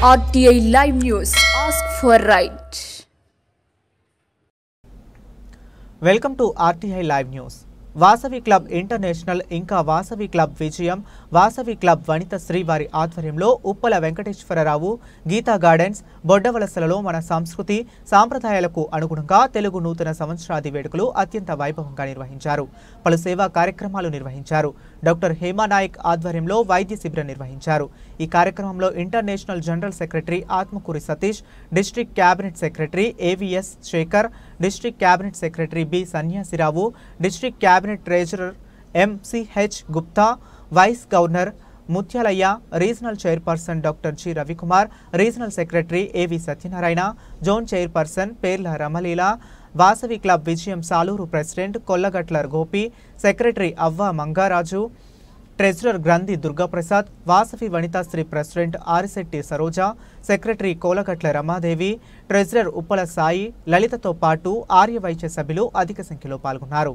RTI Live News. Ask for right. Welcome to RTI Live News. Vasavi club international ఇంకా Vasavi club విజయం Vasavi club వనిత శ్రీవారి ఆధ్వర్యంలో Uppala Venkateswararao Gita gardens బొడ్డవలసలలో మన సంస్కృతి సాంప్రదాయాలకు అనుగుణంగా తెలుగు నూతన సంవత్సరాది వేడుకలు అత్యంత వైభవంగా నిర్వహించారు. పలు సేవా కార్యక్రమాలు నిర్వహించారు. డాక్టర్ హేమా నాయక్ ఆధ్వర్యంలో వైద్య శిబిరం నిర్వహించారు. ఈ కార్యక్రమంలో international general secretary Atmakuri Satish, district cabinet secretary AVS Shekhar, district cabinet secretary B Sanyasirao, district cabinet treasurer MCH Gupta, vice governor Mutyalayya, regional chairperson doctor G Ravikumar, regional secretary AV Satyanarayana, zone chairperson Perla Ramaleela, Vasavi club Vijayam Saluru president Kollagatla Gopi, secretary Avva Mangaraju, treasurer Granthi Durgaprasad, Vasavi Vanitasri president Arisetti Saroja, secretary Kolagatla Ramadevi, treasurer Uppala Sai, లలితతో పాటు ఆర్యవైశ్య సభ్యులు అధిక సంఖ్యలో పాల్గొన్నారు.